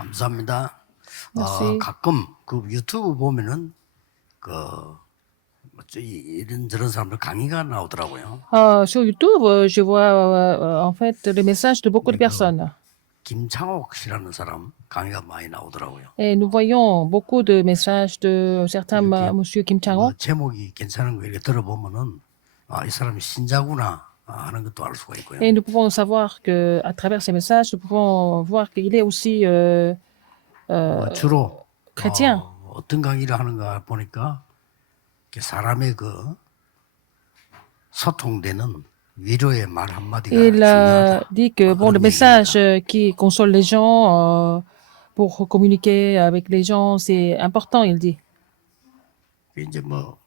감사합니다. Merci. 가끔 그 유튜브 보면은 이런저런 사람들 강의가 나오더라고요. Sur YouTube, je vois en fait les messages de beaucoup de 근데 personnes. 김창옥 씨라는 사람 강의가 많이 나오더라고요. Et nous voyons beaucoup de messages de certains 이렇게 Monsieur Kim 뭐 Chang-ho. 제목이 괜찮은 거 이렇게 들어보면은 이 사람이 신자구나 하는 것도 알 수가 있고요. Et nous pouvons savoir que, à travers ces messages, nous pouvons voir qu'il est aussi 주로 chrétien. 어떤 강의를 하는가 보니까 이렇게 사람의 소통되는 위로의 말 한마디가 Il 중요하다. dit que bon, le 그런 message 얘기입니다. qui console les gens pour communiquer avec les gens, c'est important, il dit. 이제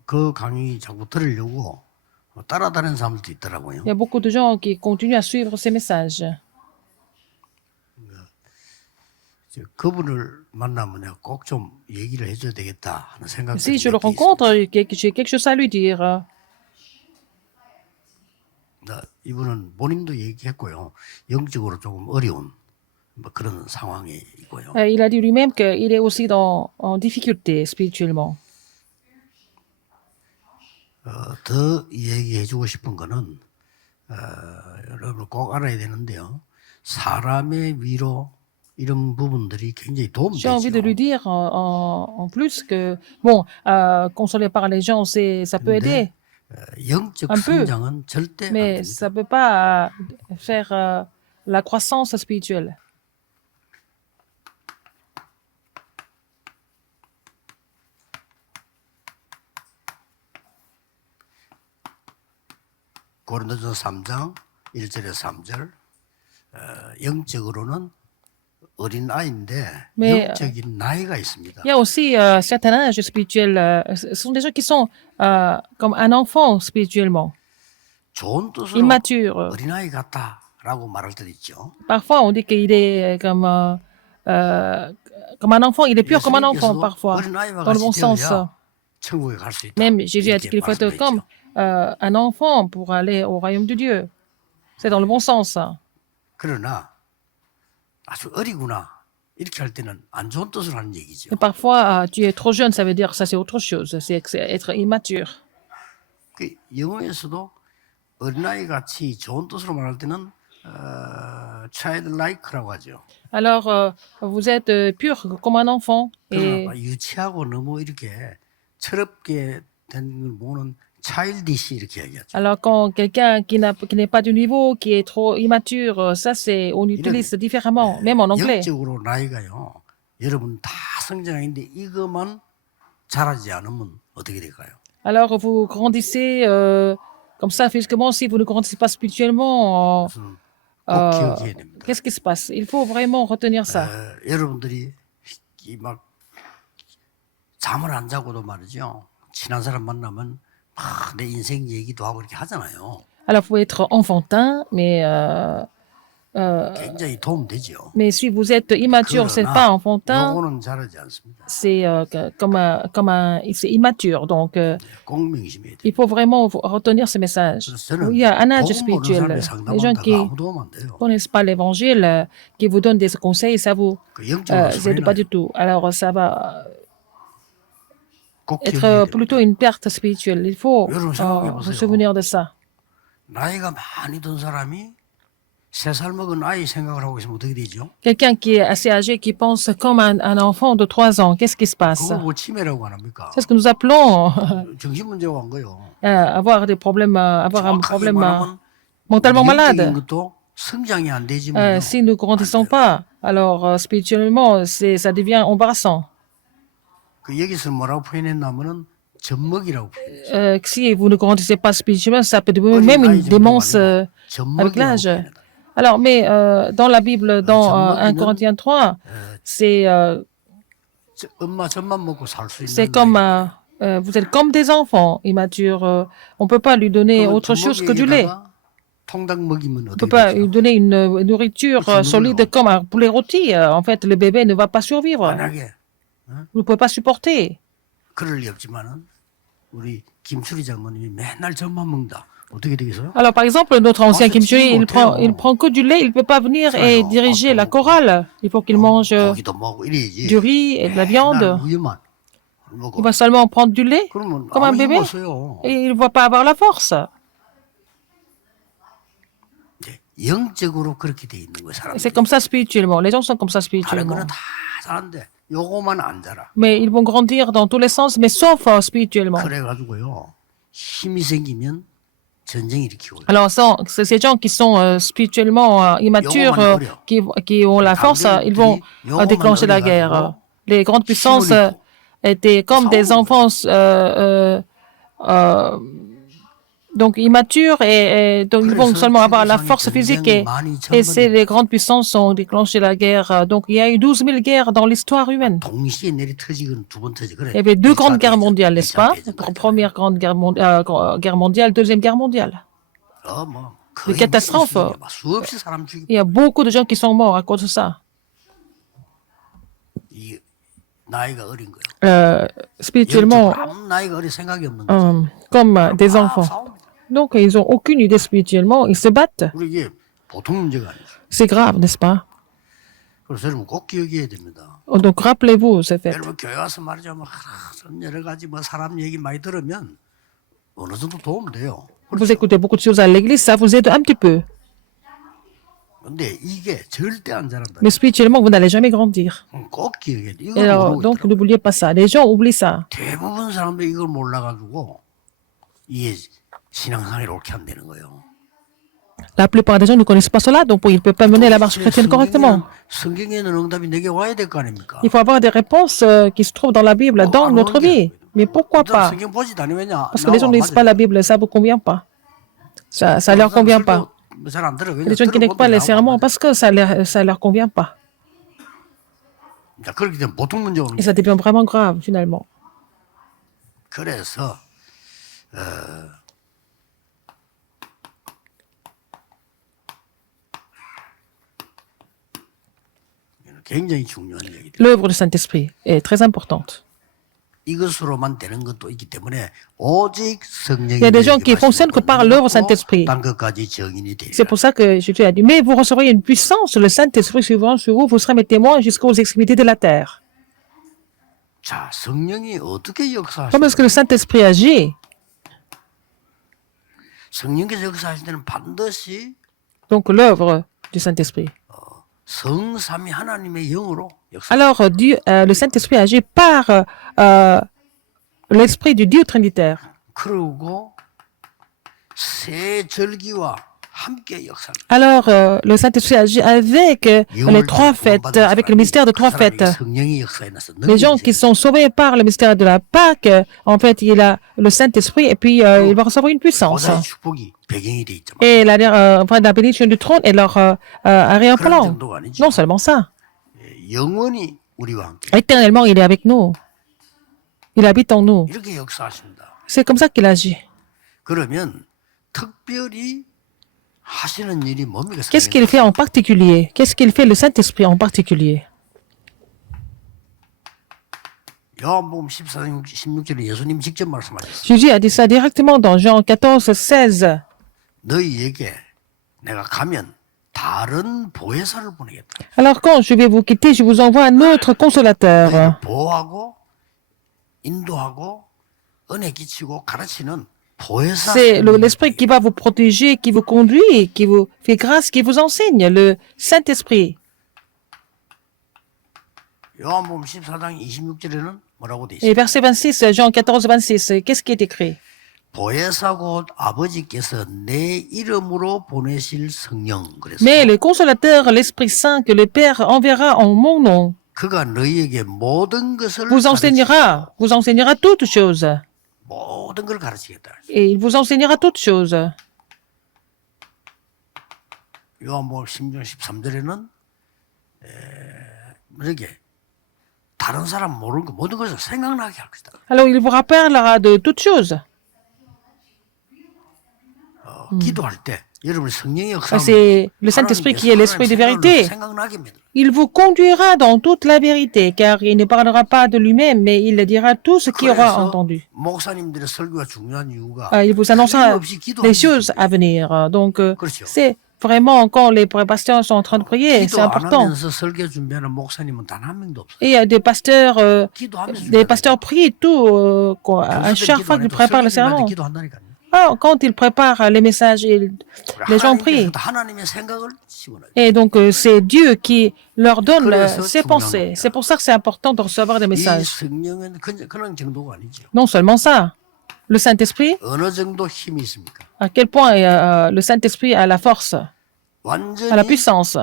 그 강의 자꾸 들으려고 따라다니는 사람들도 있더라고요. Il y a beaucoup de gens qui continuent à suivre ces messages. 그분을 만나면 내가 꼭 좀 얘기를 해줘야 되겠다 하는 생각이 Si je le 몇 개 있습니다. rencontre, j'ai quelque chose à lui dire. 이분은 본인도 얘기했고요. 영적으로 조금 어려운 그런 상황에 있고요. Il a dit lui-même qu'il est aussi en difficulté spirituellement. 더 얘기해주고 싶은 거는 여러분 꼭 알아야 되는데요. 사람의 위로 이런 부분들이 굉장히 J'ai envie de 도움되죠. lui dire en plus que, bon, consoler par les gens, ça peut aider, 근데 영적 un peu, 성장은 절대 안 mais 됩니다. ça ne peut pas faire la croissance spirituelle. 고린도전서 3장 1절에서 3절 영적으로는 어린 아이인데 Mais, 영적인 나이가 있습니다. Il y a aussi certains âges spirituels. Ce sont des gens qui sont comme un enfant spirituellement, 좋은 뜻으로 immature. 어린아이 같다라고 말할 때도 있죠. Parfois, on dit qu'il est comme un enfant. Il est pur comme un enfant, 예수님께서도 parfois, 어린아이와 dans le 같이 bon sens. 되어야 천국에 갈 수 있다. Même Jésus a dit 이렇게 qu'il faut être comme 말씀했죠. un enfant pour aller au royaume de Dieu. C'est dans le bon sens. 그러나 아주 어리구나 이렇게 할 때는 안 좋은 뜻으로 하는 얘기죠. Mais parfois, tu es trop jeune, ça veut dire que ça c'est autre chose. C'est être immature. 그 영어에서도 어린아이 같이 좋은 뜻으로 말할 때는 childlike라고 하죠. Alors, vous êtes pur comme un enfant. Et 그러나 유치하고 너무 이렇게 철없게 된 걸 보는 childish 이렇게 얘기하죠. alors, quand quelqu'un qui n'est pas du niveau, qui est trop immature, ça c'est, on utilise différemment, même en anglais. 영적으로 나이가요. 여러분 다 성장인데 이것만 자라지 않으면 어떻게 될까요? Alors, vous grandissez comme ça physiquement, si vous ne grandissez pas spirituellement, 그것은 꼭 기억해야 됩니다. qu'est-ce qui se passe? Il faut vraiment retenir ça. 여러분들이 막 잠을 안 자고도 말이죠. 친한 사람 만나면 막 내 인생 얘기도 하고 이렇게 하잖아요. Alors, il faut être enfantin, 굉장히 도움되죠. mais si vous êtes immature, c'est pas 그러나 enfantin, 요거는 자라지 않습니다. c'est c'est immature. Donc, 꼭 명심해야 돼요. il faut vraiment retenir ce message. 그래서 저는 Il y a un âge 복음 모르는 spirituel. 사람의 Les 상담은 gens qui 아무 도움 안 돼요. connaissent pas l'évangile, qui vous donnent des conseils, ça vous 그 영적으로 aide pas 손해나요. du tout. Alors, ça va 꼭 être 기억해야 plutôt 됩니다. une perte spirituelle. Il faut 여러분 생각해 se 보세요. souvenir de ça. 나이가 많이 든 사람이 3살 먹은 아이 생각을 하고 있으면 어떻게 되죠? Quelqu'un qui est assez âgé, qui pense comme un enfant de 3 ans, qu'est-ce qui se passe? 그걸 뭐 치매라고 안 합니까? C'est ce que nous appelons 정신 문제가 온 거예요. avoir des problèmes, avoir un 정확하게 problème 말하면 mentalement 영적인 malade. 것도 성장이 안 되지만요. Si nous ne grandissons pas, alors spirituellement, ça devient embarrassant. 그 여기서 뭐라고 표현했냐면은 젖먹이라고 표현했어요. Si vous ne grandissez pas spirituellement, ça peut devenir même une démence avec l'âge. Alors, mais dans la Bible, dans 1 Corinthiens 3, c'est 엄마 젖만 먹고 살 수 c'est 있는 comme vous êtes comme des enfants immatures. On peut pas lui donner autre chose que du lait. 통닭 먹이면 On peut 어떻게 pas lui 되죠? donner une nourriture solide comme un poulet rôti. En fait, le bébé ne va pas survivre. 만약에 Vous ne pouvez pas supporter. 그럴 리 없지만은 우리 김수리 장모님이 맨날 젖만 먹는다. 어떻게 되겠어요? Alors, par exemple, notre ancien c'est Kim Choi, si, il prend que du lait, il ne peut pas venir et 그래요. diriger la 또 chorale. Il faut qu'il mange 고기도 먹고 이래야지. du riz et de la viande. 맨날 우유만 먹어. Il va seulement prendre du lait, 그러면 comme un 아무 힘 bébé, 없어요. et il ne va pas avoir la force. 이제 영적으로 그렇게 돼 있는 거예요, Et 사람들이. c'est comme ça spirituellement. Les gens sont comme ça 다른 spirituellement. 거는 다 사는데 요거만 안 자라. Mais ils vont grandir dans tous les sens, mais sauf spirituellement. 그래가지고요 힘이 생기면 전쟁 일으키고. Alors, ces gens qui sont spirituellement immatures, qui ont la force, ils vont déclencher la guerre. Les grandes puissances étaient comme des enfants donc immatures et donc ils vont seulement avoir la force physique et c'est les grandes puissances ont déclenché la guerre. Donc il y a eu 12 000 guerres dans l'histoire humaine. 동시에 내리 터지거나 두 번 터지. 그래. Il y avait deux grandes guerres mondiales, n'est-ce pas? Première grande guerre mondiale, deuxième guerre mondiale. 뭐 Des catastrophes. 막 수없이 사람 죽이고. Il y a beaucoup de gens qui sont morts à cause de ça. 이 나이가 어린 거예요. Spirituellement, 영적으로 아무 나이가 어린 생각이 없는 거죠. comme des enfants. 싸웁니다. Donc, ils n'ont aucune idée spirituellement, ils se battent. 우리 이게 보통 문제가 아니죠. C'est grave, n'est-ce pas? 그래서 여러분 꼭 기억해야 됩니다. Donc, rappelez-vous ce fait. 여러분 교회 와서 말이죠, 뭐 여러 가지 뭐 사람 얘기 많이 들으면 어느 정도 도움 돼요. Vous écoutez beaucoup de choses à l'église, ça vous aide un petit peu. 근데 이게 절대 안 자란다. Mais spirituellement, vous n'allez jamais grandir. 꼭 기억해야 돼. Et 이걸 alors, 모르고 donc, 있더라고. n'oubliez pas ça. Les gens oublient ça. 대부분 사람들이 이걸 몰라가지고 이게 신앙생활이 옳게 안 되는 거예요. La plupart des gens ne connaissent pas cela, donc ils ne peuvent pas mener la marche chrétienne correctement. 성경에는 응답이 내게 와야 될 거 아닙니까? Il faut avoir des réponses qui se trouvent dans la Bible, dans notre vie. Mais pourquoi pas? 성경 보지도 않으면 왜냐? Parce que les gens ne lisent pas la Bible, ça ne vous convient pas. Ça ne leur convient pas. 잘안 들어. Les gens qui n'écoutent pas les sermons parce que ça leur convient pas. 그렇게 되면 보통 문제가 오는 Et ça devient vraiment grave, finalement. 그래서 굉장히 중요한 얘기들. L'œuvre du Saint-Esprit est très importante. 이것으로만 되는 것도 있기 때문에 오직 성령이 Il y a des gens qui fonctionnent que par l'œuvre du Saint-Esprit. 딴 것까지 정인이 돼요. C'est pour ça que Jésus a dit, mais vous recevrez une puissance, le Saint-Esprit suivant sur vous, vous serez mes témoins jusqu'aux extrémités de la terre. 자, 성령이 어떻게 Comment est-ce que 역사하시나요? le Saint-Esprit agit? 성령께서 역사하실 때는 반드시 Donc l'œuvre du Saint-Esprit. 성삼위 하나님의 영으로 역사. Alors Dieu, le Saint-Esprit agit par l'Esprit du Dieu trinitaire. 그러고 새 절기와 함께 역사. Alors le Saint-Esprit agit avec les trois fêtes, avec le mystère de trois fêtes. 성령이 역사에 나서 Les gens qui sont sauvés par le mystère de la Pâque, en fait, il a le Saint-Esprit et puis il va recevoir une puissance. 보좌의 축복이 배경이 돼 있지만 Et enfin, la bénédiction du trône est leur 그런 arrière-plan. 정도가 아니죠. Non seulement ça. 영원히 우리와 함께 Éternellement, il est avec nous. Il habite en nous. 이렇게 역사하십니다. C'est comme ça qu'il agit. 그러면 특별히 하시는 일이 뭡니까? Qu'est-ce qu'il fait en particulier? Qu'est-ce qu'il fait le Saint-Esprit en particulier? 요한복음 14장 16절에 예수님 직접 말씀하셨어요. Jésus a dit ça directement dans Jean 14, 16. 너희에게 내가 가면 다른 보혜사를 보내겠다. Alors quand je vais vous quitter, je vous envoie un autre consolateur. 너희를 보호하고 인도하고 은혜 끼치고 가르치는 보혜사. C'est l'Esprit qui va vous protéger, qui vous conduit, qui vous fait grâce, qui vous enseigne, le Saint-Esprit. 요한복음 14장 26절에는 뭐라고 돼 있어요? Et verset 26, Jean 14, 26, qu'est-ce qui est écrit? 보혜사 곧 아버지께서 내 이름으로 보내실 성령. 그래서 Mais le consolateur, l'Esprit Saint que le Père enverra en mon nom, 그가 너희에게 모든 것을 vous enseignera toutes choses. 모든 걸 가르치겠다. Et il vous enseignera toutes choses. 요한복음 16장 13절에는 이렇게 다른 사람 모르는 거 모든 것을 생각나게 할 것이다. Alors il vous rappellera de toutes choses. 기도할 때 여러분 성령의 역사는 C'est le Saint-Esprit qui est l'esprit de vérité. 생각나게 만들어요. Il vous conduira dans toute la vérité, car il ne parlera pas de lui-même, mais il dira tout ce qu'il aura 그래서 entendu. 목사님들의 설교가 중요한 이유가 Il vous annoncera 끊임없이 les 기도하는 choses à venir. Donc, 그렇죠. c'est vraiment quand les pasteurs sont en train de prier, c'est 기도 안 important. 하면서 설교 준비하는 목사님은 단 한 명도 없어요. Et il y a des pasteurs, 기도하면서 des 준비하는 pasteurs prient tout à chaque fois qu'ils préparent le sermon. 기도한다니까요. Ah, quand ils préparent les messages, les gens prient. 하나님의 생각을 집어넣어요. Et donc, c'est Dieu qui leur donne 그래서 ses 중요한 pensées. 겁니다. C'est pour ça que c'est important de recevoir des 이 messages. 성령은 그런 정도가 아니죠. Non seulement ça, le Saint-Esprit, 어느 정도 힘이 있습니까? à quel point le Saint-Esprit a la force, a la 완전히 puissance.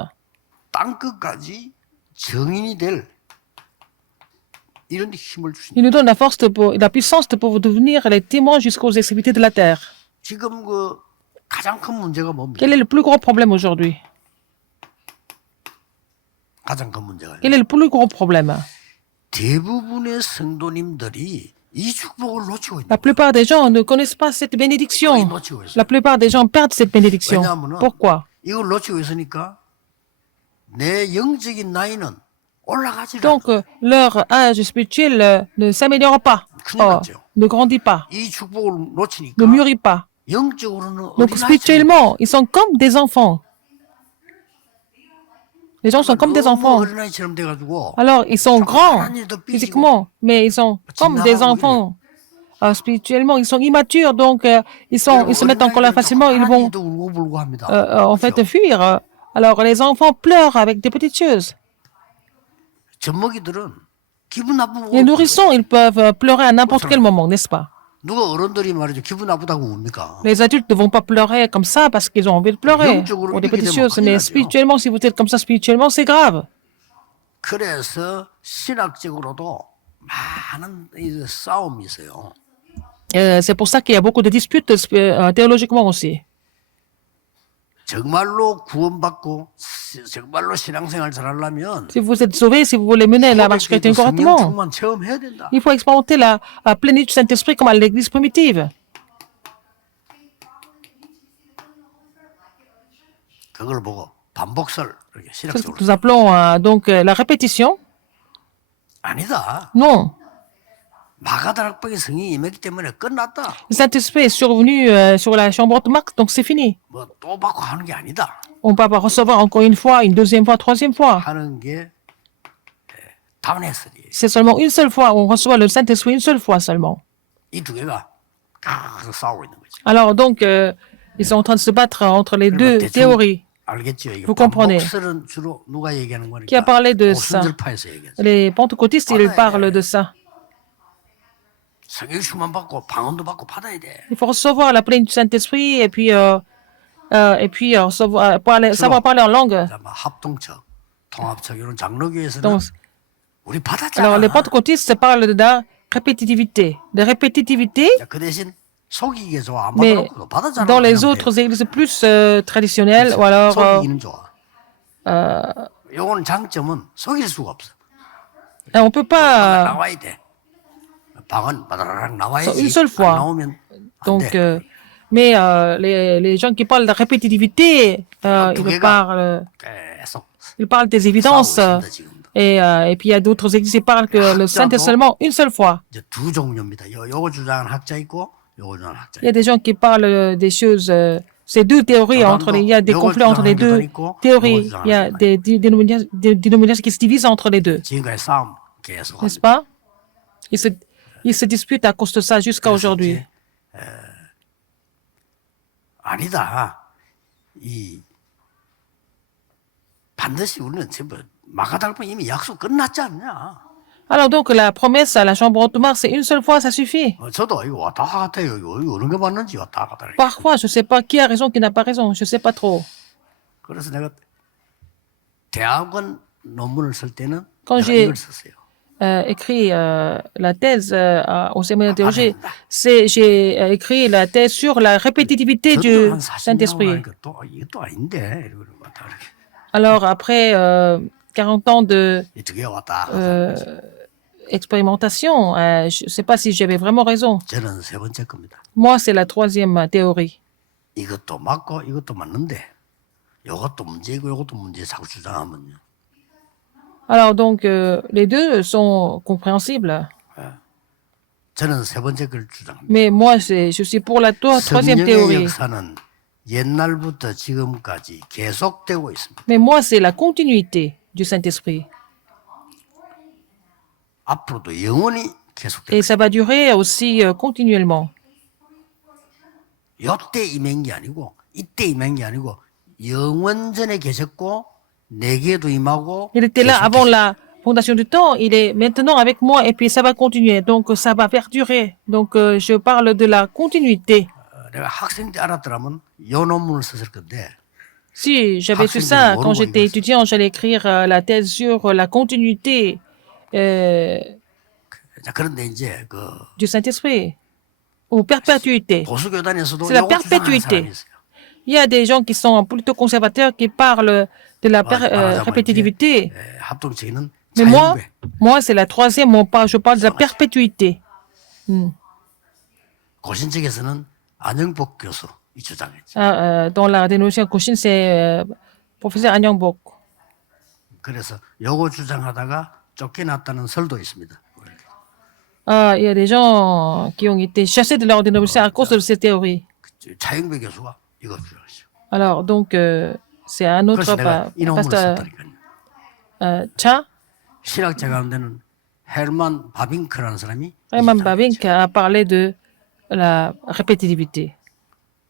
땅끝까지 정인이 될 이런 힘을 주십니다. Il nous donne la puissance de pouvoir devenir les témoins jusqu'aux extrémités de la terre. 지금 그 가장 큰 문제가 뭡니까? Quel est le plus gros problème aujourd'hui? 가장 큰 문제가 Quel est le plus gros problème? 대부분의 성도님들이 이 축복을 놓치고 있는 La plupart des gens ne connaissent pas cette bénédiction. 거의 놓치고 있어요. La plupart des gens perdent cette bénédiction. 왜냐하면은 Pourquoi? 이걸 놓치고 있으니까 내 영적인 나이는 올라가지 않아. Donc, leur âge spirituel ne s'améliore pas, ne grandit pas, 이 축복을 놓치니까 ne mûrit pas. 영적으로는 Donc, 어린아이처럼 spirituellement, ils sont comme des enfants. Les gens sont comme des 너무 enfants. 어린아이처럼 돼가지고 Alors, ils sont grands 하나님 더 삐지고 physiquement, mais ils sont comme des enfants. Spirituellement, ils sont immatures, donc ils se mettent en colère facilement. Ils vont 하나님도 울고 불고 합니다. en fait fuir. Alors, les enfants pleurent avec des petites choses. 젖먹이들은 기분 나쁘고 Les nourrissons, ils peuvent pleurer à n'importe quel moment, n'est-ce pas? 누가 어른들이 말이죠 기분 나쁘다고 웁니까? Les adultes ne vont pas pleurer comme ça parce qu'ils ont envie de pleurer pour des petites choses. Mais spirituellement, si vous êtes comme ça spirituellement, c'est grave. 그래서 신학적으로도 많은 이 싸움이 있어요. C'est pour ça qu'il y a beaucoup de disputes théologiquement aussi. 정말로 구원받고 정말로 신앙생활 잘하려면 Si vous êtes sauvé, si vous voulez mener la marche chrétienne correctement, 성령충만 체험해야 된다. il faut expérimenter la plénitude du Saint-Esprit comme à l'église primitive. 그걸 보고 반복설 이렇게 C'est ce que 신학적으로 nous appelons donc la répétition. 아니다. Non. 마가다락방의 성이 임했기 때문에 끝났다. Le Saint-Esprit est survenu sur la chambre haute Marc, donc c'est fini. 뭐 또 받고 하는 게 아니다. On ne peut pas recevoir encore une fois, une deuxième fois, troisième fois. 하는 게 다운했으니 C'est seulement une seule fois. On reçoit le Saint-Esprit une seule fois seulement. 이 두 개가 계속 싸우고 있는 거죠. Alors donc, ils sont en train de se battre entre les deux théories. 알겠죠? 이게 Vous comprenez. 반복설은 주로 누가 얘기하는 거니까. Qui a parlé de ça? 오순절파에서 얘기하죠. Les pentecôtistes, ils parlent de ça. 성령 충만 받고 방언도 받고 받아야 돼. Il faut recevoir la plénitude du Saint-Esprit et puis recevoir, savoir parler en langue. 뭐 합동척, 통합척 이런 장로교에서는 Donc, 우리 받았잖아. alors les pentecôtistes parlent de la répétitivité. De répétitivité, 자, 그 대신 속이기에 좋아. 안 mais 받아놓고도 받았잖아. dans les 그냥 autres églises plus traditionnelles, ou alors 속이기는 좋아. 요거는 장점은 속일 수가 없어. on ne peut pas. 나와야 돼. 방언 바다라락 나와야지. une seule fois. 안 나오면 안 Donc, 돼. mais les gens qui parlent de répétitivité, 계속 ils parlent des évidences. 싸우고 있습니다, 지금도. Et puis il y a d'autres églises qui parlent que le Saint est seulement une seule fois. 이제 두 종류입니다. 요거 주장하는 학자 있고 요거 주장하는 학자 Il y a des gens qui parlent des choses, ces deux théories il y a des conflits entre les deux théories. Il y a des dénominations qui se divisent entre les deux, 지금까지 싸움 계속 n'est-ce pas? Ils se disputent à cause de ça jusqu'à aujourd'hui. 아니다. 이 반드시 우리는 전부 마가다락방 이미 약속 끝났지 않냐? Alors donc la promesse à la chambre haute Marc, c'est une seule fois, ça suffit. 저도 이거 왔다 갔다요. 이거 어느 게 맞는지 왔다 갔다. Parfois, je ne sais pas qui a raison, qui n'a pas raison. Je ne sais pas trop. 그래서 내가 대학원 논문을 쓸 때는 Quand 내가 j'ai 이걸 썼어요. écrit la thèse au séminaire de théologie, j'ai écrit la thèse sur la répétitivité du Saint-Esprit. 이것도 아닌데 이러고 왔다 그렇게. Alors après 40 ans de 이 두 개 왔다. expérimentation, je ne sais pas si j'avais vraiment raison. 저는 세 번째 겁니다. Moi, c'est la troisième théorie. 이것도 맞고 이것도 맞는데 이것도 문제이고 이것도 문제 자꾸 주장하면요. Alors donc, les deux sont compréhensibles. 저는 세 번째 걸 주장합니다. Mais moi, je suis pour la troisième 성령의 théorie. 역사는 옛날부터 지금까지 계속되고 있습니다. Mais moi, c'est la continuité du Saint-Esprit. 앞으로도 영원히 계속되고 Et ça va durer aussi continuellement. 요때 임한 게 아니고 이때 임한 게 아니고 영원전에 계셨고 내게도 임하고 Il était là 계속 avant la fondation du temps, il est maintenant avec moi et puis ça va continuer. Donc ça va perdurer. Donc je parle de la continuité. 내가 학생 때 알았더라면 요 논문을 썼을 건데 Si j'avais su ça quand j'étais étudiant, j'allais écrire la thèse sur la continuité 자, 그런데 이제 그 du Saint-Esprit ou perpétuité. 보수교단에서도 C'est la 요거 주장하는 perpétuité. 사람이 있어요. Il y a des gens qui sont plutôt conservateurs qui parlent de la répétitivité. 합동적인 Mais 자연배. moi c'est la troisième. Je parle de la perpétuité. 고신 측에서는 안영복 교수 이 주장했죠. Dans la dénomination Koshin, c'est professeur An Young-bok. 그래서 요거 주장하다가 쫓겨났다는 설도 있습니다. Il y a des gens qui ont été chassés de leur dénomination à cause de cette théorie. 차영배 교수가 이거 주장하죠. Alors, donc, c'est un autre 그래서 내가 이 논문을 pasteur 썼다니까요. Cha, 신학자 가운데는 헤르만 바빙크라는 사람이 이 Herman 주장을 Bavinck 했죠. a parlé de la répétitivité.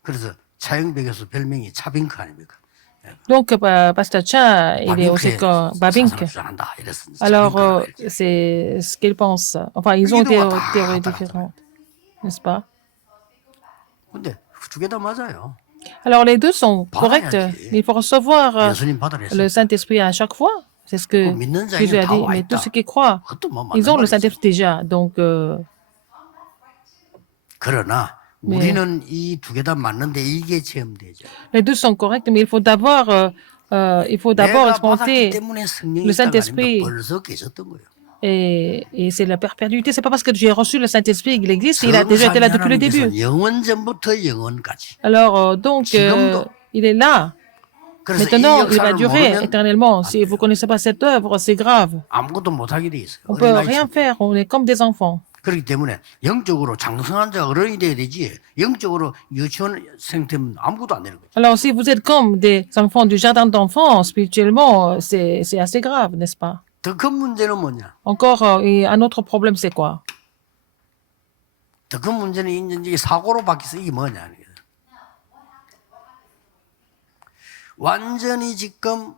그래서 차영배 교수 별명이 차빙크 아닙니까? Donc, pasteur Cha, il est aussi comme Bavinck. 사상을 주장한다 이랬습니다. Alors, 차빙크라고 했죠. c'est ce qu'ils pensent. Enfin, ils ont des théories différentes, n'est-ce pas? 근데 두 개 다 맞아요. Alors, les deux sont corrects. Mais il faut recevoir 예수님 받으랬어요. le Saint-Esprit à chaque fois. C'est ce que 믿는 Jésus a 자에게 다 dit. 와 Mais 있다. tous ceux qui croient, 그것도 뭐 맞는 ils ont le 말이죠. Saint-Esprit déjà. Donc, 그러나 우리는 이 두 개 다 맞는데 이게 체험되죠. les deux sont corrects, mais il faut d'abord 내가 받았기 expérimenter 때문에 성령이 le 있다가 Saint-Esprit. 아닙니다. 벌써 계셨던 거예요. Et c'est la perpétuité. C'est pas parce que j'ai reçu le Saint-Esprit qu'il existe, il a déjà été là depuis le début. 하나님께서는 영원 전부터 영원까지. Alors, donc, il est là. 그래서 이 Maintenant, il va 역사를 durer 모르면 éternellement. Si vous connaissez pas cette œuvre, c'est grave. 아무것도 못하게 돼 있어요. On peut 어린아이처럼. rien faire. On est comme des enfants. 그렇기 때문에 영적으로 장성한 자가 어른이 돼야 되지 영적으로 유치원생 되면 아무것도 안 되는 거죠. Alors, si vous êtes comme des enfants du jardin d'enfants, spirituellement, c'est assez grave, n'est-ce pas? 더 큰 문제는 뭐냐? Encore, et un autre problème, c'est quoi? 더 큰 문제는 이제 사고로 바뀌어서 이게 뭐냐? 완전히 지금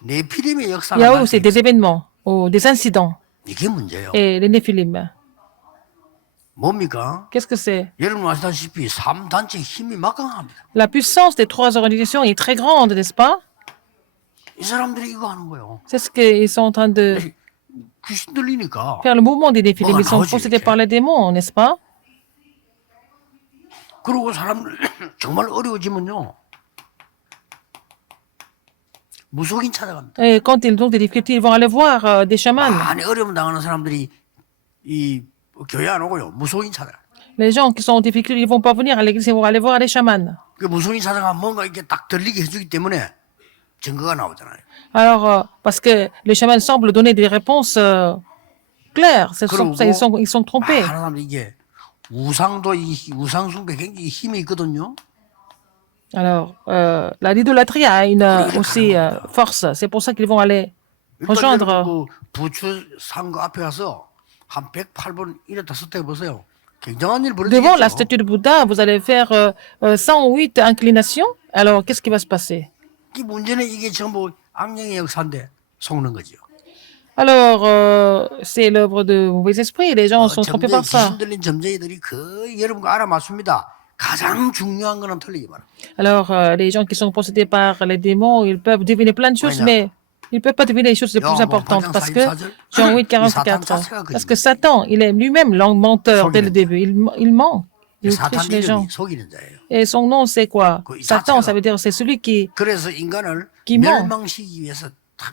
네피림의 역사가 Il y a aussi 발생했어요. des événements, ou des incidents, 이게 문제예요. et les néphilim. 뭡니까? Qu'est-ce que c'est? 여러분 아시다시피 3단체 힘이 막강합니다. La puissance des trois organisations est très grande, n'est-ce pas? 이 사람들이 이거 하는 거예요. C'est ce qu'ils sont en train de 귀신 들리니까 faire le mouvement des néphilim. Ils sont 나오지, possédés 이렇게. par les démons, n'est-ce pas? 그리고 사람들 정말 어려워지면요. 무속인 찾아갑니다. Et quand ils ont des difficultés, ils vont aller voir des chamans. 많이 어려움 당하는 사람들이 이 교회 안 오고요. 무속인 찾아가. Les gens qui sont en difficulté, ils vont pas venir à l'église, ils vont aller voir les chamans. 그 무속인 찾아가면 뭔가 이렇게 딱 들리게 해주기 때문에 증거가 나오잖아요. Alors, parce que les chamans semblent donner des réponses claires. C'est pour ça ils sont trompés. 많은 사람들이 이게 우상도 이 우상 숭배 굉장히 힘이 있거든요. Alors, l'idolâtrie a une aussi force. C'est pour ça qu'ils vont aller rejoindre. 그 부처 상거 앞에 가서 한 108번 이랬다 썼다 해보세요. 굉장한 일 Devant la 벌어지겠죠. statue de Bouddha, vous allez faire 108 inclinations. Alors, qu'est-ce qui va se passer? 이 문제는 이게 전부 악령의 역사인데 속는 거죠. Alors, c'est l'œuvre de mauvais esprits. Les gens sont trompés par ça. 귀신 들린 점쟁이들이 거의 여러분과 알아맞습니다. 가장 중요한 거는 틀리기 바랍니다. Alors, les gens qui sont possédés par les démons, ils peuvent deviner plein de choses, mais ils ne peuvent pas deviner les choses les plus importantes. Parce que, Jean 8, 44, parce que Satan, il est lui-même menteur dès le début. Il ment. Il triche les gens. 사탄 이름이 속이는 자예요. Et son nom, c'est quoi? Satan, ça veut dire c'est celui qui 그래서 인간을 ment. 멸망시키기 위해서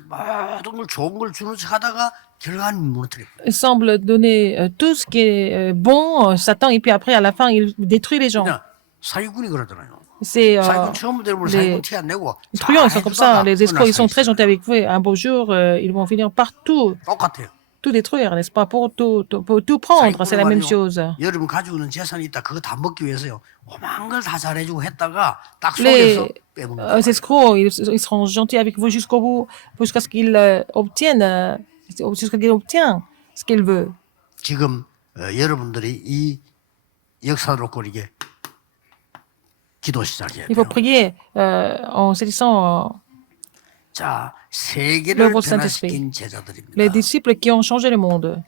모든 걸 좋은 걸 주는 척하다가 결과는 무너뜨려. Il semble donner tout ce qui est bon, Satan, et puis après, à la fin, il détruit les gens. 그냥 사기꾼이 그러잖아요. C'est 사기꾼 처음 들으면 les 사기꾼 티 안 내고 truands, ils sont comme ça. 해주다가 Les escrocs, ils sont très 끝났어요. gentils avec vous. Et un beau jour, ils vont finir par 똑같아요. tout détruire, n'est-ce pas? Pour tout prendre, c'est la même chose. 여러분 가지고 있는 재산이 있다. 그거 다 먹기 위해서요. 오만 걸 다 잘해주고 했다가 딱 Les 속에서 빼먹는 거예요. escrocs, ils seront gentils avec vous jusqu'au bout, jusqu'à ce qu'ils obtiennent, jusqu'à ce qu'ils obtiennent ce qu'ils veulent. 지금 여러분들이 이 역사로 꾸리게 기도 시작해야 Il faut 돼요. prier en saisissant 자, 세계를 l'œuvre du Saint-Esprit. 변화시킨 제자들입니다. Les disciples qui ont changé le monde.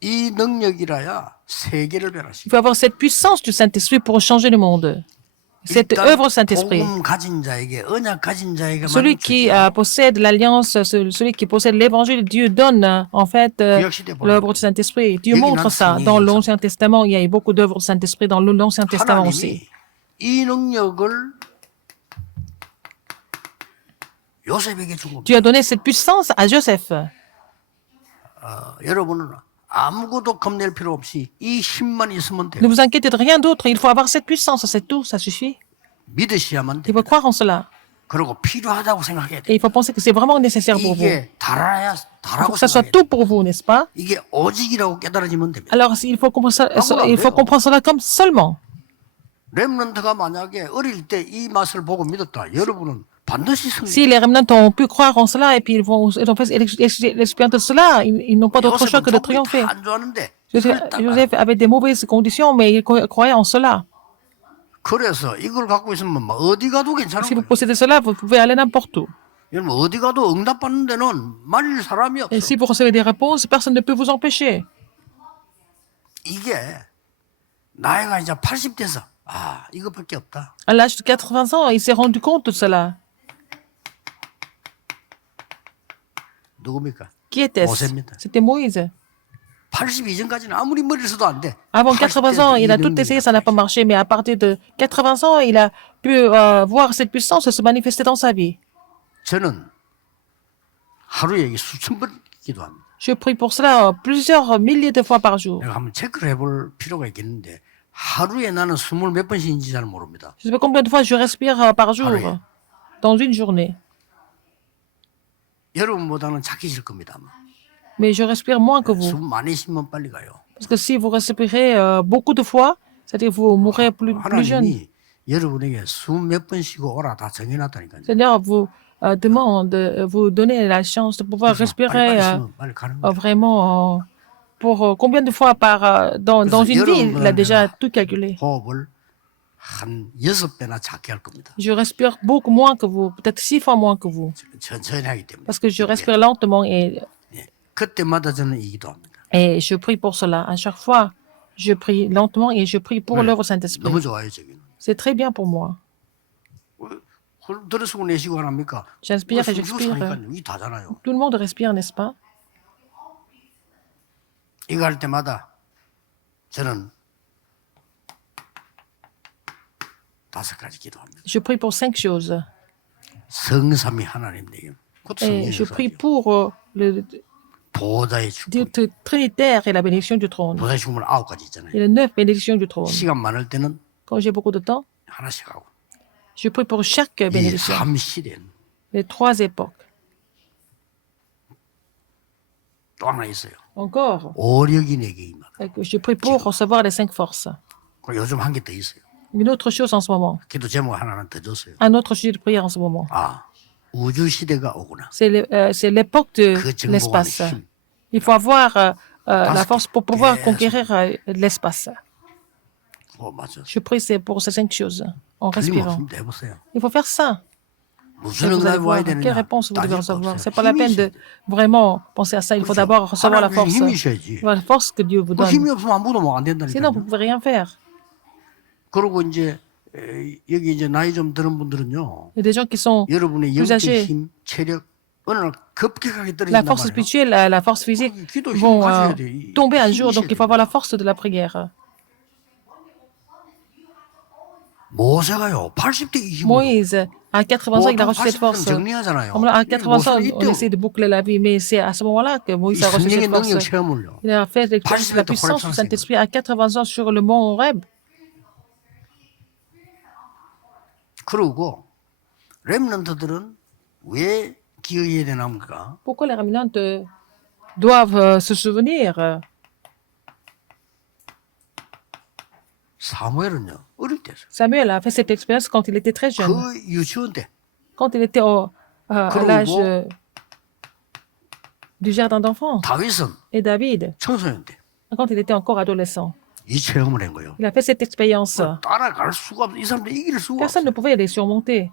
이 능력이라야 세계를 Il 변화시켜. faut avoir cette puissance du Saint-Esprit pour changer le monde. Cette œuvre du Saint-Esprit. 복음 가진 자에게 언약 가진 자에게만 Celui qui 주죠. possède l'alliance, celui qui possède l'évangile, Dieu donne en fait l'œuvre du Saint-Esprit. Dieu montre ça. Dans l'Ancien Testament, il y a eu beaucoup d'œuvres du Saint-Esprit dans l'Ancien Testament aussi. 하나님이 이 능력을 요셉에게 준 겁니다. Dieu a donné cette puissance à Joseph. 여러분은 아무것도 겁낼 필요 없이 이 힘만 있으면 돼요. Ne vous inquiétez de rien d'autre. Il faut avoir cette puissance, c'est tout, ça suffit. 믿으셔야만 Il 돼요. faut croire en cela. 그리고 필요하다고 생각해야 돼요. Et il faut penser que c'est vraiment nécessaire pour vous. Il 이게 다라야 faut 다라고 que ça soit 생각해야 돼요. tout pour vous, n'est-ce pas? 이게 오직이라고 깨달아지면 됩니다. Alors, il faut comprendre cela comme seulement. 렘넌트가 만약에 어릴 때 이 맛을 보고 믿었다. 여러분은 반드시 승리. Si les remnants ont pu croire en cela et puis ils ont fait l'expérience de cela, ils n'ont pas d'autre choix que de triompher. 안 좋아하는데 Joseph avait des mauvaises conditions, mais il croyait en cela. 그래서 이걸 갖고 있으면 뭐 어디 가도 괜찮은 Si vous 거예요. possédez cela, vous pouvez aller n'importe où. 여러분 어디 가도 응답받는 데는 말릴 사람이 Et 없어. si vous recevez des réponses, personne ne peut vous empêcher. 이게 나이가 이제 80 돼서 이것밖에 없다. À l'âge de 80 ans, il s'est rendu compte de cela. 누굽니까? Qui était-ce? 모세입니다. C'était Moïse. 80 이전까지는 아무리 머리 써도 안 돼. Avant 80 ans, il a tout essayé, ça n'a pas marché. Mais à partir de 80 ans, il a pu voir cette puissance se manifester dans sa vie. 저는 하루에 수천 번 기도합니다. Je prie pour cela plusieurs milliers de fois par jour. 내가 한번 체크를 해볼 필요가 있겠는데 하루에 나는 20 몇 번씩인지 잘 모릅니다. Je sais pas combien de fois je respire par jour, Ah oui. dans une journée. 여러분보다는 작기실 겁니다. 아마. Mais je respire moins que vous. 숨 많이 쉬면 빨리 가요. Parce que si vous respirez beaucoup de fois, c'est-à-dire que vous mourrez plus jeune. 하나님이 여러분에게 숨 몇 번 쉬고 오라 다 정해놨다니까요. C'est-à-dire vous vous donnez la chance de pouvoir 빨리 respirer 쉬면 빨리 가는 거예요. vraiment pour combien de fois dans une vie, il a déjà tout calculé. 호흡을 한 6배나 작게 할 겁니다. Je respire beaucoup moins que vous, peut-être 6 fois moins que vous, 천천히 하기 때문에. parce que je respire lentement 예. 그때마다 저는 이 기도합니다. et je prie pour cela. À chaque fois, je prie lentement et je prie pour 네. l'œuvre Saint-Esprit. 너무 좋아요, 저기는. C'est très bien pour moi. 들어쓰고 내쉬고 안 합니까? J'inspire et 숨쉬고 j'expire. 사니까 이게 다잖아요. Tout le monde respire, n'est-ce pas? 이거 할 때마다 저는 5가지 기도합니다. Je prie pour 5 choses. 성삼위 하나님 되게. 그것도 Et 성령의 je prie 역사죠. pour le 보호자의 Dieu 축복. trinitaire et la bénédiction du trône. 보호자의 축복은 9가지 있잖아요. Il y a 9 bénédictions du trône. 시간 많을 때는 Quand j'ai beaucoup de temps, 하나씩 하고. je prie pour chaque 이 bénédiction. 3시대는 Les 3 époques. 또 하나 있어요. Encore, 오력이 내게 임하다. je prie pour recevoir les 5 forces. 그리고 요즘 한 개 더 있어요. Une autre chose en ce moment. 기도 제목 하나는 더 줬어요. Un autre sujet de prière en ce moment. 우주 시대가 오구나. C'est l'époque de 그 정복하는 l'espace. 힘. Il faut avoir la que- force pour pouvoir Yes. conquérir l'espace. 맞아. Je prie c'est pour ces 5 choses, en respirant. 틀림없으면 해보세요. Il faut faire ça. Et 무슨 vous allez 응답이 voir 와야 되느냐. quelle réponse vous devez 따질 거 recevoir. 없어요. C'est pas la peine de vraiment penser à ça. Il faut 그렇죠. d'abord recevoir la 하나님의 force. 힘이셔야지. La force que Dieu vous 그 힘이 donne. 없으면 아무도 뭐 안 Sinon, vous 된다니까요. ne pouvez rien faire. 그리고 이제 여기 이제 나이 좀 드는 분들은요. Il y a des gens qui sont 여러분의 plus 영적 âgés. 힘, 체력 어느 날 급격하게 la 떨어진단 force 말이에요. spirituelle, la force physique 기도 힘 vont 가져야 돼. 이 tomber un 힘이 jour. Donc, 있어야 il faut avoir 돼. la force de la prière. 모세가요. 80대 이 힘으로 Moïse, À 80 ans, il a reçu cette 80점 force. 정리하잖아요. À 80 ans, 모습이 on 있대요. essaie de boucler la vie, mais c'est à ce moment-là que 이 Moïse a reçu 성령의 cette force. 능력 체험을요. Il a fait l'expérience de la 80에 또 puissance du 호렙산을 Saint-Esprit à 80 ans sur le mont Horeb. 그러고 렘넌트들은 왜 기억해야 되나입니까? Pourquoi les réminentes doivent se souvenir? 사무엘은요 어릴 때죠. Samuel a fait cette expérience quand il était très jeune, 그 유치원 때 quand il était à l'âge du jardin d'enfants. 다윗은 Et David, 청소년 때 이 quand il était encore adolescent, 체험을 한 거예요. il a fait cette expérience. 따라갈 수가 없어. 이 사람들 이길 수가 없어. Personne ne pouvait les surmonter.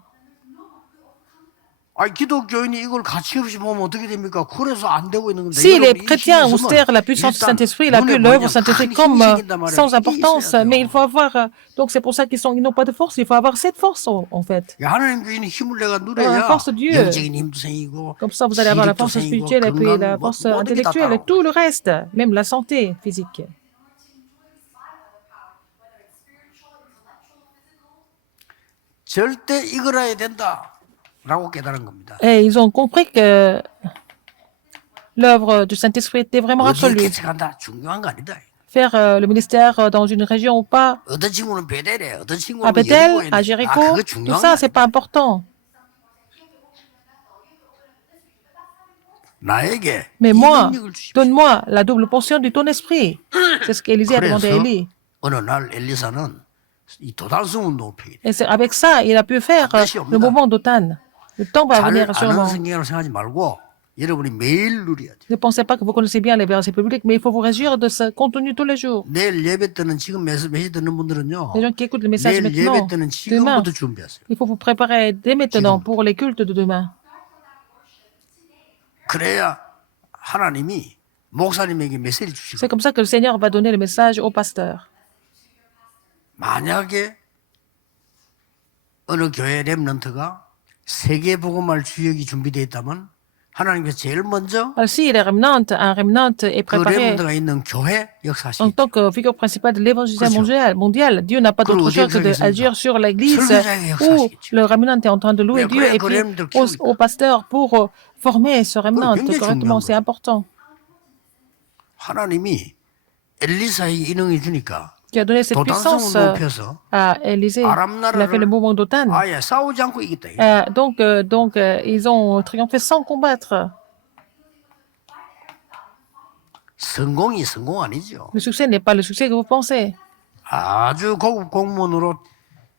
아, 기독교인이 이걸 가치 없이 보면 어떻게 됩니까? 그래서 안 되고 있는 겁니다. Si les 여러분, 이 chrétiens 힘이 있으면 considèrent la puissance du 일단 Saint-Esprit, la 눈에 l'œuvre du 보이는 Saint-Esprit 큰 comme 힘이 생긴단 말이에요. sans 이게 importance, 있어야 mais il 돼요. faut avoir. Donc c'est pour ça ils n'ont pas de force. Il faut avoir cette force en fait. 하나님 주시는 힘을 내가 La 누려야 force de Dieu. 영적인 힘도 생기고 Comme ça, vous allez avoir la 지력도 force 생기고 spirituelle et puis 건강, la force 모든 게 다 intellectuelle et 따라오고. tout le reste, même la santé physique. 절대 이거라야 된다라고 깨달은 겁니다. Et ils ont compris que l'œuvre du Saint-Esprit était vraiment 어디에 absolue. 개척한다 중요한 거 아니다. Faire le ministère dans une région ou pas, 어떤 친구는 베델에, 어떤 à 친구는 Bethel, 여리고에. à 아, Jéricho, 그거 tout 중요한 ça, 거 c'est 아니다. pas important. 나에게 Mais 이 moi, 능력을 주십시오. donne-moi la double portion de ton esprit. C'est ce qu'Élisée a demandé à 그래서 Élie. 어느 날 엘리사는 이 도단성 운동을 펴게 돼. Et c'est avec ça, il a pu faire le mouvement d'Othan. Le temps va 잘 venir 아는 sûrement. 성경으로 생각하지 말고 여러분이 매일 누려야 돼. Ne pensez pas que vous connaissez bien les versets publics, mais il faut vous réjouir de ce contenu tous les jours. 내일 예배 때는 지금 메시지 듣는 분들은요. Les gens qui écoutent le message 내일 예배 maintenant, 때는 demain, 지금부터 준비하세요. il faut vous préparer dès maintenant pour les cultes de demain. 그래야 하나님이 목사님에게 메시지 주시고 C'est comme ça que le Seigneur va donner le message au pasteur. 만약에 어느 교회 렘넌트가 세계 복음할 주역이 준비되어 있다면 하나님께서 제일 먼저 Alors, si les remnants, un remnant est 그 préparé 렘넌트가 있는 교회 en 역사하시죠. tant que figure principale de l'évangélisation 그렇죠. mondiale, Dieu n'a pas d'autre 그리고 choix que 어디에 d'agir sur l'église 설교자에게 où 역사하시겠죠. le remnant est en train de louer 왜 Dieu 그래, et 그 puis remnant을 키우고 au pasteur pour former ce remnant 굉장히 correctement. 중요한 C'est important. 하나님이 엘리사에게 이 능력을 주니까 Qui a donné cette puissance 도단성을 높여서 à Élisée. Il a fait le mouvement d'Othan. 아예 싸우지 않고 이겼다. Donc, ils ont triomphé sans combattre. 성공이 성공 아니죠. Le succès n'est pas le succès que vous pensez. 아주 고급 공무원으로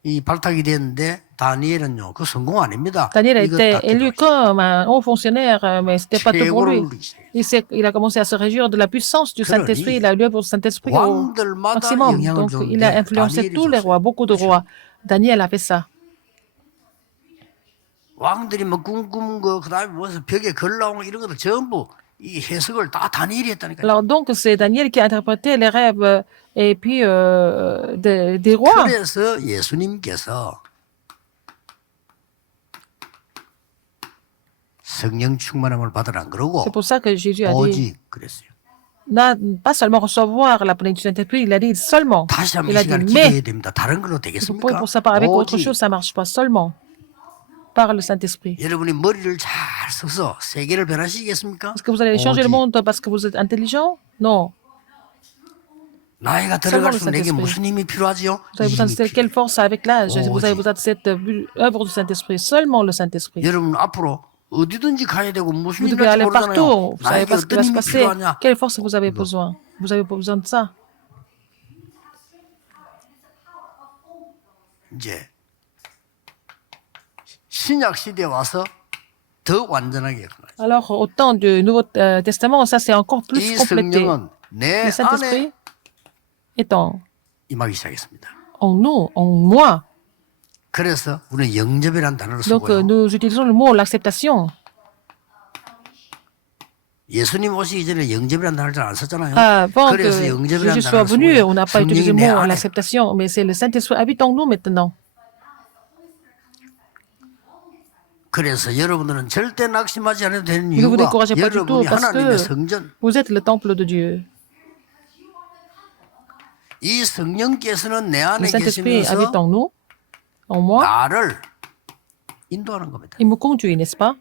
이 발탁이 됐는데 다니엘은요 그 성공 아닙니다. Daniel a 이거 été 딱 élu 기도하시죠. comme un haut fonctionnaire, mais c'était pas tout pour lui. 최고를 누리세요. Il a commencé à se réjouir de la puissance du Saint-Esprit. Il a eu pour le Saint-Esprit au 왕들마다 maximum. 영향을 Donc, il a 줬는데 influencé 다니엘이 tous les 줬어요. rois, beaucoup de rois. Daniel a fait ça. 왕들이 뭐 꿈꾼 거 그다음에 무슨 벽에 걸 나온 거 이런 것들 전부 이 해석을 다 다니엘이 했다니까요. Alors, donc, c'est Daniel qui a interprété les rêves et puis des rois. 그래서 예수님께서 성령 충만함을 받으란 그러고 C'est pour ça que Jésus a dit, 오직 그랬어요. pas seulement recevoir la plénitude du Saint-Esprit, il a dit seulement. 다시 한번 Il a 시간을 dit, 기도해야 mais 됩니다. 다른 걸로 vous 되겠습니까? pouvez pour ça par avec autre 오직 chose, ça marche pas seulement par le Saint-Esprit. 여러분이 머리를 잘 써서 세계를 변화시키겠습니까? Est-ce que vous allez changer le 오직 monde parce que vous êtes intelligent? Non. 나이가 Seulement 들어갈수록 le 내게 Saint-Esprit. 무슨 힘이 필요하지요? Vous avez besoin de 힘이 quelle force avec l'âge? Oh, Vous avez oui. besoin de cette œuvre du Saint-Esprit. Seulement le Saint-Esprit. 여러분 앞으로 어디든지 가야 되고 무슨 Vous 일 devez 날지 aller 모르잖아요. partout. Vous savez 나에게 pas ce qui 어떤 va se 힘이 passer. 필요하냐? Quelle force vous avez besoin? Vous avez pas besoin de ça. 이제 신약 시대에 와서 더 완전하게 Alors, au temps du Nouveau Testament, ça c'est encore 이 plus complété. 성령은 내 Le Saint-Esprit 안에 est 임하기 시작했습니다. en nous, en moi. 그래서 우리는 영접이라는 단어를 Donc, 쓰고요. nous utilisons le mot l'acceptation. 예수님 오시기 전에 영접이라는 단어를 잘 안 썼잖아요. Avant que 그래서 영접이라는 Jésus soit 단어를 venu, 쓰고요. on n'a pas utilisé 성령이 le 내 mot 안에. l'acceptation, mais c'est le Saint-Esprit habite en nous maintenant. 그래서 여러분들은 절대 낙심하지 않아도 되는 Ne vous 이유가 découragez pas du tout 여러분이 parce 하나님의 que 성전, vous êtes le temple de Dieu. 이 성령께서는 내 Le 안에 Saint-Esprit 계시면서 habite en nous, en moi, 나를 인도하는 겁니다. Il me conduit, n'est-ce pas?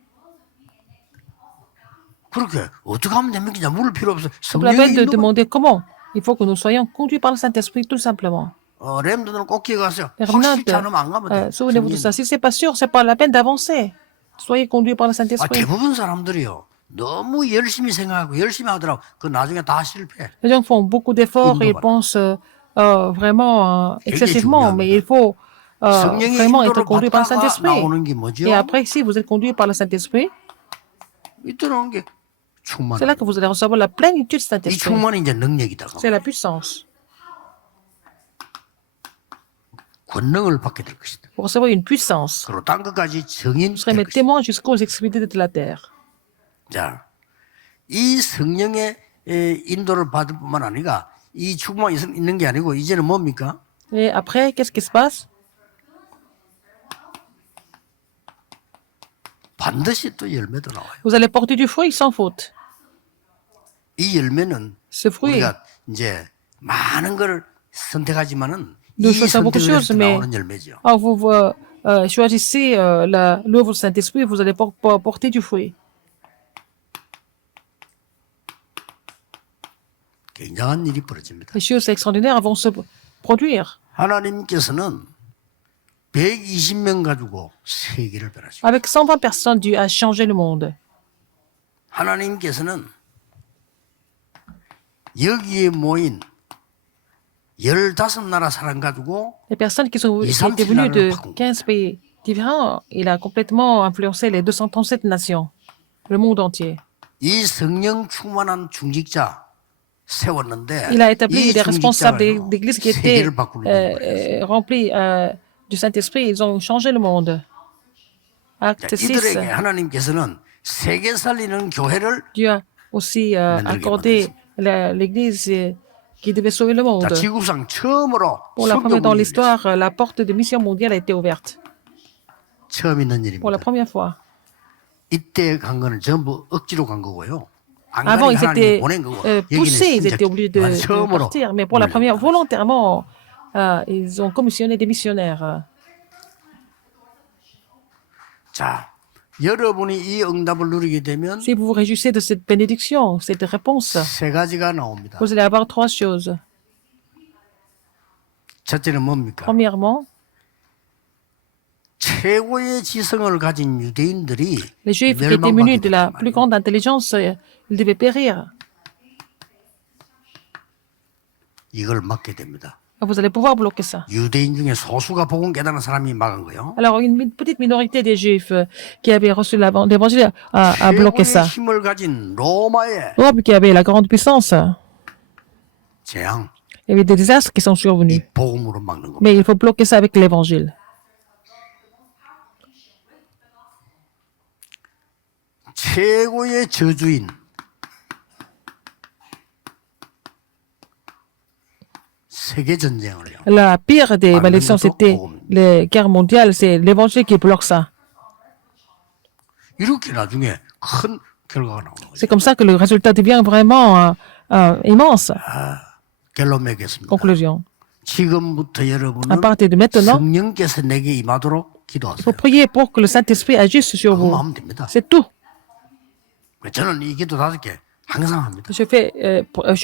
그렇게 어떻게 하면 됩니까? 물을 필요 없어. Donc la peine 성령의 de 인도만. demander comment. Il faut que nous soyons conduits par le Saint-Esprit, tout simplement. 렘드는 꼭 기억하세요. Les 확실치 remnants, 않으면 안 가면 돼. souvenez-vous de ça. Si c'est pas sûr, c'est pas la peine d'avancer. Soyez conduits par le Saint-Esprit. 대부분 사람들이요. 너무 열심히 생각하고 열심히 하더라고. 그 나중에 다 실패. Les gens font beaucoup d'efforts et ils pensent vraiment excessivement, mais il faut 성령의 vraiment être 인도를 conduit par le 받다가 Saint-Esprit. 나오는 게 뭐죠? Et après, si vous êtes conduit par le Saint-Esprit, 이때는 게 충만. c'est là que vous allez recevoir la plénitude du 이 Saint-Esprit. 충만이 이제 능력이다. C'est la puissance. 권능을 받게 될 것이다. Vous recevez une puissance. 그리고 땅 끝까지 정인 Vous serez 될 mes 것이다. témoins jusqu'aux extrémités de la terre. 자, 이 성령의 인도를 받을 뿐만 아니라 이 충만이 있는 게 아니고 이제는 뭡니까? Et après, qu'est-ce qui se passe? 반드시 또 열매도 나와요. Vous allez porter du fruit sans faute. 이 열매는 Ce fruit, 우리가 이제 많은 걸 선택하지만은 nous 이 choisissons beaucoup de 선택을 choses, 해서 mais 나오는 열매죠. vous choisissez l'œuvre du Saint-Esprit, vous allez porter du fruit. 굉장한 일이 벌어집니다. Les choses extraordinaires vont se produire. 하나님께서는 120명 가지고 세계를 변하시고 Avec 120 personnes, Dieu a changé le monde. 하나님께서는 여기에 모인 15나라 사람 가지고 Les personnes qui étaient venues de 15 pays différents, il a complètement influencé les 237 nations, le monde entier. 이 성령 충만한 중직자 세웠는데 Il a établi 이 des responsables 중직자가요, d'églises qui étaient 세계를 바꾸는 거예요. remplis du Saint-Esprit. Ils ont changé le monde. Acte 6, 이들에게 하나님께서는 세계 살리는 교회를 Dieu a aussi accordé l'église qui devait sauver le 자, monde. 지구상 처음으로 Pour la première dans 성교문이 l'histoire, la porte de mission mondiale a été ouverte. 처음 있는 Pour la 일입니다. première fois. 이때 간 거는 전부 억지로 간 거고요. 안 Avant, 가니 ils 하나님이 étaient 보낸 거고 poussés, ils 여기는 étaient obligés de 처음으로 partir. Mais pour la 물려간 première, 거예요. volontairement, ils ont commissionné des missionnaires. 자, 여러분이 이 응답을 누리게 되면 Si vous vous réjouissez de cette bénédiction, cette réponse, 세 가지가 나옵니다. vous allez avoir trois choses. 첫째는 뭡니까? Premièrement, 최고의 지성을 가진 유대인들이 les Juifs qui étaient munis de la plus grande intelligence, ils devaient périr. 이걸 막게 됩니다. Vous allez pouvoir bloquer ça. 유대인 중에 소수가 복음 깨달은 사람이 막은 거예요. Alors, une petite minorité des Juifs qui avaient reçu l'évangile a bloqué ça. 최고의 힘을 가진 로마의 L'Europe qui avait la grande puissance, 재앙, il y avait des désastres qui sont survenus. 이 복음으로 막는 겁니다. Mais il faut bloquer ça avec l'évangile. 최고의 저주인 세계 전쟁을요. La pire des malédictions, c'était les guerres mondiales. C'est l'évangile qui bloque ça. 이렇게 나중에 큰 결과가 나오는 거죠. C'est comme ça que le résultat devient vraiment immense. 결론 맺겠습니다. Conclusion. 지금부터 À 여러분은 partir de maintenant, 성령께서 내게 임하도록 il 기도하세요. faut prier pour que le Saint-Esprit agisse sur 그만 vous. 하면 됩니다. C'est tout. 저는 이 기도 5개 항상 합니다. Je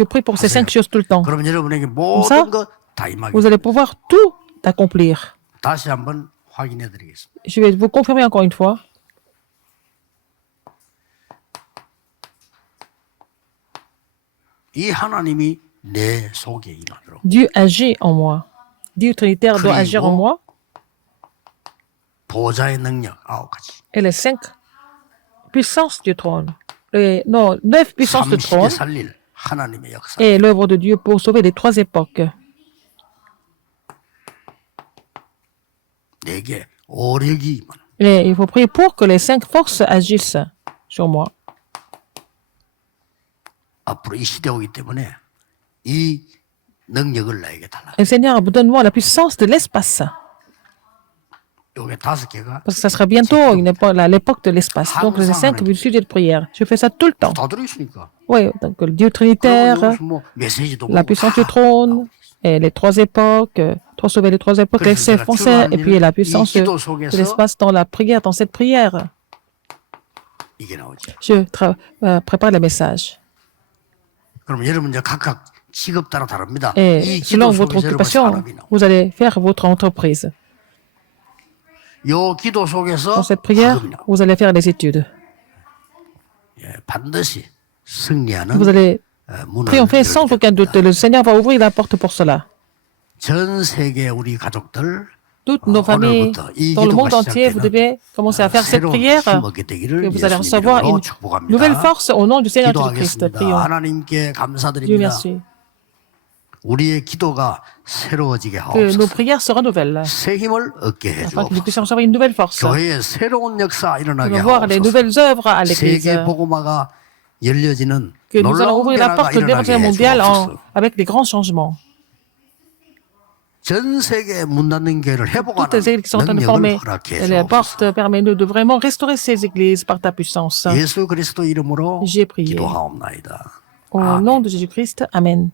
prie pour ces 5 choses tout le temps. 그러면 여러분에게 ça, 모든 것 다 임하게 Vous allez pouvoir tout accomplir. 다시 한번 확인해 드리겠습니다. Je vais vous confirmer encore une fois. 이 하나님이 내 속에 임하도록 Dieu agit en moi. Dieu Trinitaire doit agir en moi. 보좌의 능력 9가지. Et les 5 puissances du trône. Non, 9 puissances du 삼시대 trône. 살릴 하나님의 역사. Et l'œuvre de Dieu pour sauver les 3 époques. 내게 오력이 임하는. Et il faut prier pour que les 5 forces agissent sur moi. 앞으로 이 시대 오기 때문에 이 능력을 나에게 달라. Et Seigneur, donne-moi la puissance de l'espace. 요게 5개가 Parce que ça sera bientôt l'époque de l'espace. Donc les 5 sujets de prière. Je fais ça tout le temps. 다 들어있으니까. Oui, donc le Dieu Trinitaire, 뭐 메시지도 la 보고 puissance 다 du trône, Et les trois époques, trois sauver les trois époques, l'excès foncier, et puis la puissance de l'espace dans la prière, dans cette prière. 이게 나오죠. Je prépare le message. 그럼 여러분 이제 각각 직업 따라 다릅니다. Et 이 selon 기도 votre 속에서 여러분 occupation, 산업이 나오고 vous allez faire votre entreprise. 요 기도 속에서 Dans cette prière, 학업이 나오고 vous allez faire des études. 예, 반드시 승리하는 Vous allez 문을 triompher sans 열게 aucun doute. 됩니다. Le Seigneur va ouvrir la porte pour cela. 전 세계 우리 가족들 Toutes nos familles 오늘부터 이 dans le 기도가 monde entier, vous 시작되는 devez commencer à faire cette 새로운 prière 힘 얻게 되기를 et vous allez 예수님 recevoir 이름으로 une nouvelle 축복합니다. force au nom du Seigneur Jésus-Christ. 기도하겠습니다. Prions. 하나님께 Dieu 감사드립니다. merci. 우리의 기도가 새로워지게 Que nos 하옵소서. prières se renouvellent. 새 힘을 얻게 Afin que nous 해주옵소서. puissions recevoir une nouvelle force. 교회에 새로운 역사 Nous 일어나게 allons voir les 하옵소서. nouvelles œuvres à l'Église. 세계 복음화가 열려지는 Que nous allons 놀라운 ouvrir la 변화가 porte de 일어나게 l'évangile mondial 해주옵소서. avec des grands changements. 전 세계에 문 닫는 교회를 Toutes 회복하는 les églises qui sont en train de 능력을 former 허락해 les 주옵소서. portes permettent-nous de vraiment restaurer ces églises par ta puissance. 예수 그리스도 이름으로 J'ai prié. 기도하옵나이다. Au nom de Jésus-Christ, Amen.